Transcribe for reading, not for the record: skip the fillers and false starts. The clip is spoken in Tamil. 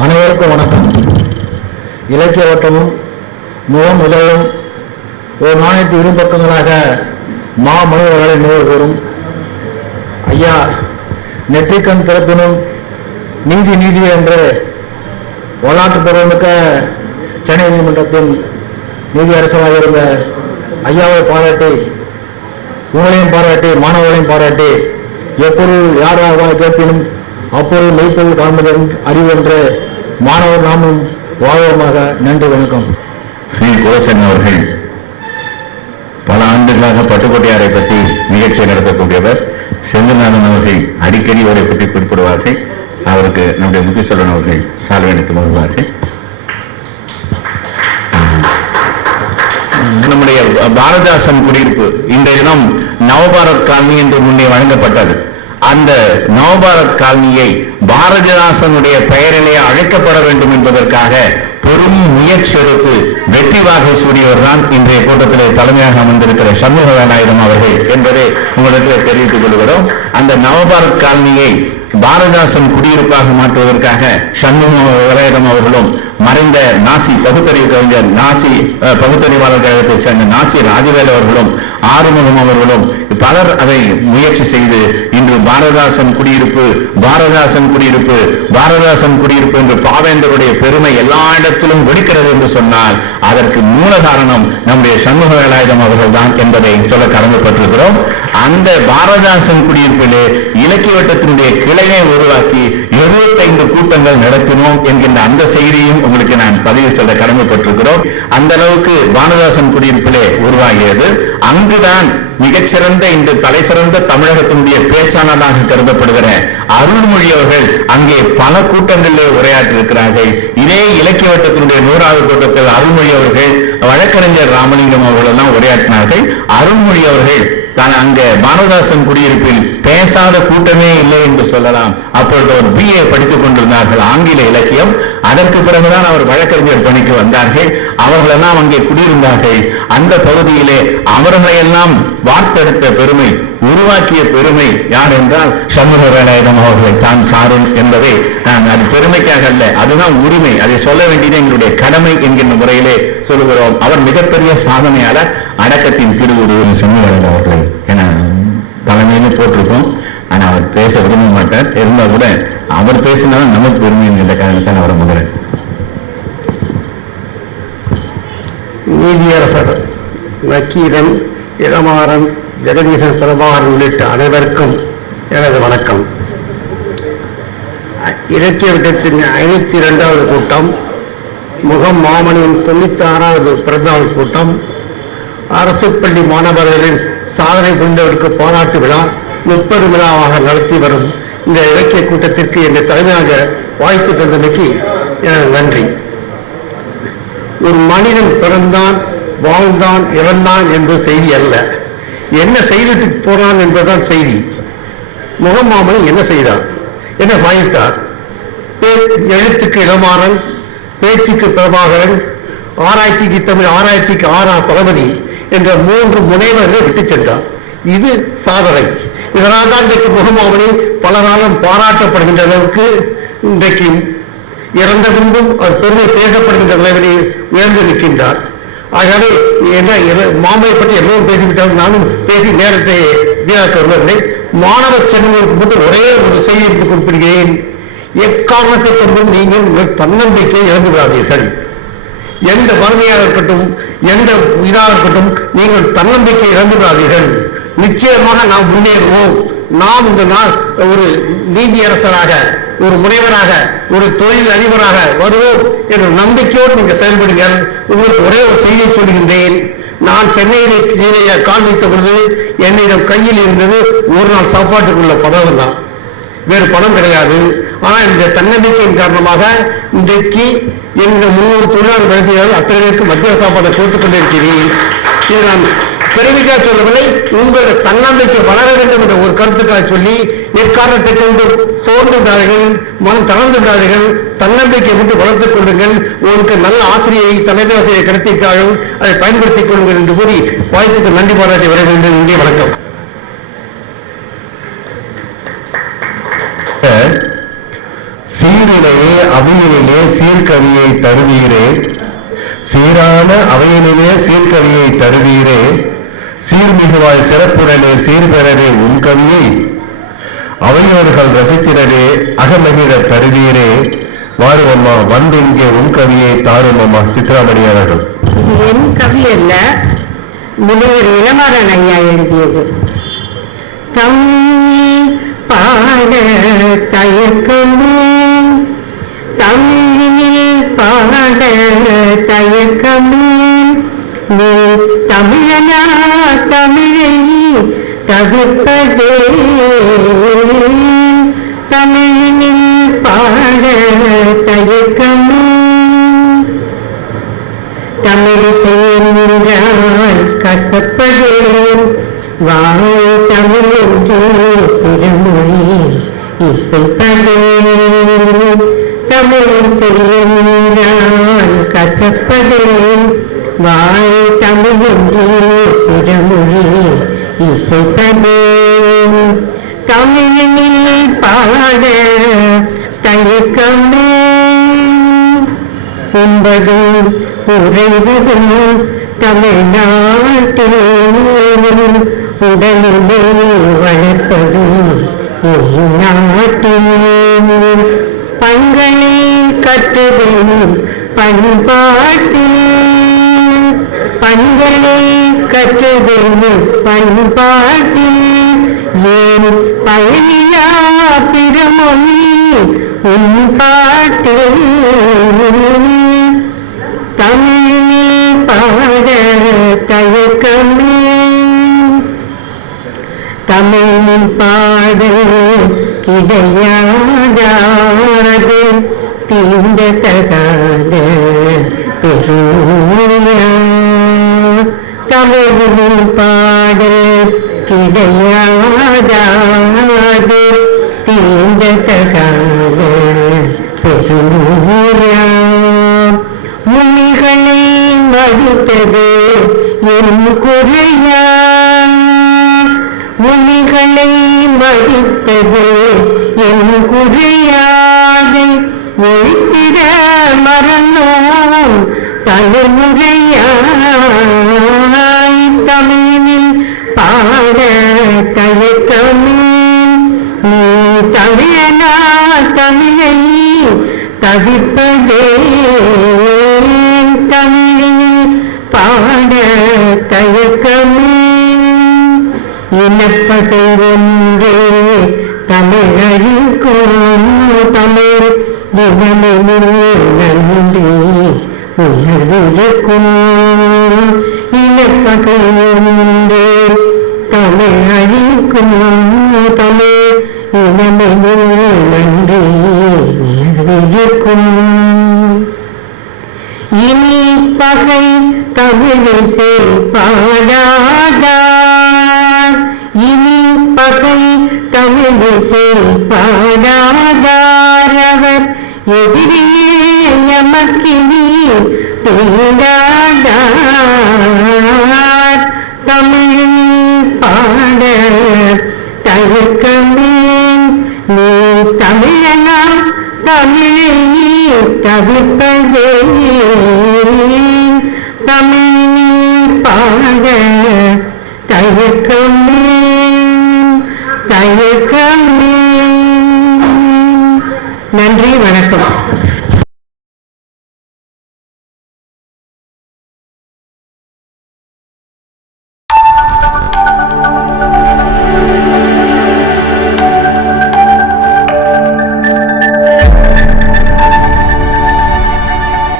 அனைவருக்கும் வணக்கம். இலக்கிய வட்டமும் முகம் இதழும் ஒரு நாணயத்து இரு பக்கங்களாக மாமனிதர்களை நினைவு கூறும் ஐயா நெற்றிக்கண் திறப்பினும் நீதி நீதி என்று வரலாற்று பெருமிக்க சென்னை நீதிமன்றத்தின் நீதி அரசராக இருந்த ஐயாவை பாராட்டி, உங்களையும் பாராட்டி, மாணவர்களையும் பாராட்டி, எப்பொருள் யாராக கேட்பினும் அப்பொருள் மெய்ப்பொருள் காண்பது அறிவு என்று மாணவர் நாமும் வாழ்வமாக. நன்றி, வணக்கம். ஸ்ரீ குலசேகரன் அவர்கள் பல ஆண்டுகளாக பட்டுக்கோட்டையாரை பற்றி நிகழ்ச்சியை நடத்தக்கூடியவர். செந்தில்நாதன் அவர்கள் அடிக்கடி அவரை பற்றி குறிப்பிடுவார்கள். அவருக்கு நம்முடைய முத்துச்செல்வன் அவர்கள் சால்வை அணித்து மகிழ்வார்கள். நம்முடைய பாரதிதாசன் குடியிருப்பு இன்றைய தினம் நவபாரத் காலனி என்று முன்னே வழங்கப்பட்டது. அந்த நவபாரத் காலனியை பாரதிதாசனுடைய பெயரிலே அழைக்கப்பட வேண்டும் என்பதற்காக பெரும் முயற்சி எடுத்து வெற்றி வாகை சூடியவர் தான் இன்றைய கூட்டத்தில் தலைமையாக அமர்ந்திருக்கிற சண்முக வேலாயுதம் அவர்கள் என்பதை உங்களிடத்தில் தெரிவித்துக் கொள்கிறோம். அந்த நவபாரத் காலனியை பாரதிதாசன் குடியிருப்பாக மாற்றுவதற்காக சண்முக வேலாயுதம் அவர்களும், மறைந்த நாசி பகுத்தறிவு கவிஞர், நாசி பகுத்தறிவாளர் கழகத்தைச் சேர்ந்த நாசி ராஜவேல் அவர்களும், ஆறுமுகம் அவர்களும் பலர் அதை முயற்சி செய்து இன்று பாரதிதாசன் குடியிருப்பு, பாரதிதாசன் குடியிருப்பு, பாரதிதாசன் குடியிருப்பு என்று பாவேந்தருடைய பெருமை எல்லா இடத்திலும் வெடிக்கிறது என்று சொன்னால் அதற்கு மூல காரணம் நம்முடைய சண்முக வேலாயுதம் அவர்கள் தான் என்பதை சொல்ல கடமைப்பட்டிருக்கிறோம். அந்த பாரதிதாசன் குடியிருப்பிலே இலக்கிய வட்டத்தினுடைய கிளையை உருவாக்கி 75 கூட்டங்கள் நடத்தினோம் என்கின்ற அந்த செய்தியும் உங்களுக்கு நான் பதிவு சொல்ல கடமைப்பட்டிருக்கிறோம். அந்த அளவுக்கு பாரதிதாசன் குடியிருப்பிலே உருவாகியது. அங்குதான் மிகச்சிறந்த இன்று தலை சிறந்த தமிழகத்தினுடைய பேச்சாளராக கருதப்படுகிற அருள்மொழி அவர்கள் அங்கே பல கூட்டங்களிலே உரையாற்றிருக்கிறார்கள். இதே இலக்கிய வட்டத்தினுடைய 100வது கூட்டத்தில் அருள்மொழி அவர்கள், வழக்கறிஞர் ராமலிங்கம் அவர்கள் எல்லாம் உரையாற்றினார்கள். அருள்மொழி அவர்கள் தான் அங்க பாரதிதாசன் குடியிருப்பில் பேசாத கூட்டமே இல்லை என்று சொல்லலாம். அப்பொழுது அவர் BA படித்துக் கொண்டிருந்தார்கள், ஆங்கில இலக்கியம். அதற்கு பிறகுதான் அவர் வழக்கறிஞர் பணிக்கு வந்தார்கள். அவர்களெல்லாம் அங்கே குடியிருந்தார்கள். அந்த பகுதியிலே அவர்களையெல்லாம் வார்த்தெடுத்த பெருமை, உருவாக்கிய பெருமை யார் என்றால் சண்முக வேலாயுதம் அவர்களை தான் சாரும் என்பதை நான் அது பெருமைக்காக அல்ல, அதுதான் உரிமை, அதை சொல்ல வேண்டியது எங்களுடைய கடமை என்கின்ற முறையிலே சொல்லுகிறோம். அவர் மிகப்பெரிய சாதனையாளர். அடக்கத்தின் திருவுருவம் சண்முக வேலாயுதம் அவர்களை என தலைமையிலே போட்டிருக்கோம். ஆனால் அவர் பேச விரும்ப மாட்டார். இருந்தால் கூட அவர் பேசினாலும் நமக்கு பெருமை என்கின்ற காரணத்தான் அவரை முதல்ல. நீதியரசர் நக்கீரன், இளமாறன், ஜெகதீசன், பிரபாகரன் உள்ளிட்ட அனைவருக்கும் எனது வணக்கம். இலக்கிய வட்டத்தின் 52வது கூட்டம், முகம் மாமணியின் 96வது பிறந்தநாள் கூட்டம், அரசு பள்ளி மாணவர்களின் சாதனை புரிந்தவருக்கு பாராட்டு விழா 30 விழாவாக நடத்தி வரும் இந்த இலக்கிய கூட்டத்திற்கு என்னை தலைமையாக வாய்ப்பு தந்தமைக்கு எனது நன்றி. ஒரு மனிதன் பிறந்தான், வாழ்ந்தான், இறந்தான் என்பது செய்தி அல்ல, என்ன செய்துட்டு போனான் என்பதுதான் செய்தி. முகமாமணி என்ன செய்தார், என்ன சாதித்தார்? எழுத்துக்கு இளமாறன், பேச்சுக்கு பிரபாகரன், ஆராய்ச்சிக்கு தமிழ், ஆராய்ச்சிக்கு RA சலபதி என்ற 3 முனைவர்களை விட்டு சென்றார். இது சாதனை. இதனால் தான் இன்றைக்கு முகமாமணி பலராலும் பாராட்டப்படுகின்ற அளவுக்கு இன்றைக்கு இறந்த பின்பும் அவர் பெருமை பேசப்படுகின்ற நிலையில் உயர்ந்து நிற்கின்றார். ஆகவே என்ன மாமனை பற்றி எல்லோரும் பேசிவிட்டாலும் நானும் பேசி நேரத்தை வீணாக்க வருவதில்லை. மாணவ செல்வங்களுக்கு மட்டும் ஒரே ஒரு செய்தி குறிப்பிடுகிறேன். எக்காரணத்தை கொண்டும் நீங்கள் உங்கள் தன்னம்பிக்கையை இழந்து விடாதீர்கள். எந்த வறுமையாக இருக்கட்டும், எந்த இதாக இருக்கட்டும், நீங்கள் தன்னம்பிக்கை இழந்து விடாதீர்கள். நிச்சயமாக நாம் முன்னேறுவோம். நாம் இந்த நாள் ஒரு நீதியரசராக, ஒரு முனைவராக, ஒரு தொழில் அதிபராக வருவோம் என்ற நம்பிக்கையோடு நீங்கள் செயல்படுங்கள். உங்களுக்கு ஒரே ஒரு செய்தியை சொல்கின்றேன். நான் சென்னையிலே கால் வைத்த பொழுது என்னிடம் கையில் இருந்தது ஒரு நாள் சாப்பாட்டுக்குள்ள பணம் தான், வேறு பணம் கிடையாது. ஆனால் இந்த தன்னம்பிக்கையின் காரணமாக இன்றைக்கு என்ற 300 தொழிலாளர் வேலை செய்கிறார்கள். அத்தனை பேருக்கு மத்திய சாப்பாட்டை கொடுத்துக் கொண்டிருக்கிறேன். இதை நான் பெருமைக்காக சொல்லவில்லை, உங்களுடைய தன்னம்பிக்கை வளர வேண்டும் என்ற ஒரு கருத்துக்காக சொல்லி, எக்காரணத்தை கொண்டு சோர்ந்து விடாதீர்கள், மனம் தளர்ந்து விடாதீர்கள், தன்னம்பிக்கை கொண்டு வளர்த்துக் கொள்ளுங்கள். உங்களுக்கு நல்ல ஆசிரியை, தலைமை ஆசிரியை கிடைத்திருக்கார்கள், அதை பயன்படுத்திக் கொள்ளுங்கள் என்று கூறி வாய்ப்புக்கு நன்றி பாராட்டி வர வேண்டும். நன்றி, வணக்கம். சீர சீரிலேயே அவையிலே சீர்கவியை தருவீரே, சீரான அவையிலே சீர்கவியை தருவீரே, சீர்மிகுவாய் சிறப்புடனே சீர்பெறவே உன் கவியை அவையோர்கள் ரசித்திடரே அகமகிழ தருவீரே. வாருமம்மா, வந்து இங்கே உன் கவியை தாரும் அம்மா. சித்ராமணி அவர்கள். இது என் கவி அல்ல, முனிவர் இளமாறன் ஐயா எழுதியது. தமிழ் பாட தயக்கமே, தமிழில் பாட தயக்கமே, நீ தமிழனா தமிழை தவிர்ப்பதே, தமிழில் பாட தயக்கமே, தமிழிசை என்றால் கசப்பதே, வாய் தமிழ் என்று பிறமொழி இசைப்பதே, தமிழிசை என்றால் கசப்பதே, வாய் தமிழ் என்று பிறமொழி இசைப்பதே, தமிழில் பாட தயக்கமே, உண்பதும் உறைவதும் தமிழ்நாட்டில், உடலிலே வளர்ப்பதும் இந்நாட்டில், பண்களை கற்றுதும் பண்பாட்டில், பண்களை கற்றுதும் பண்பாட்டில், ஏன் பயனிலா பிறமொழி உன் பாட்டில், தமிழில் பாட தயக்கமே, தமிழில் பாட கிடையாதாது தீண்டத்தகாத பெருமையா, தமிழில் பாட கிடையாதாது தீண்டத்தகாத பெருமையா, முனிகளை மறுத்தது என் குறையா, முனிகளை மறுத்தது என் குறையாதை ஒழித்திட மறந்தோம் தலைமுறையாய், தமிழில் பாட தயக்கமே, நீ தமிழனா தமிழை தவிர்ப்பதே, தமிழில் பாட தயக்கமே, இனப்பகை ஒன்றே தமிழழிக்கும், தமிழ் இனமெனில் நன்றி உணர்விருக்கும், இனப்பகை ஒன்றே தமிழழிக்கும், தமிழ் இனமெனில் நன்றி உணர்விருக்கும், இனி பகை தமிழிசை பாடாதார், இனி பகை தமிழிசை பாடாதார், அவர் எதிரியே எமக்கினி தீண்டாதார், தமிழில் பாட தயக்கமே, நீ தமிழனா தமிழை தவிர்ப்பதே, தமிழில் பாட தயக்கமே தயக்கமே. நன்றி, வணக்கம்.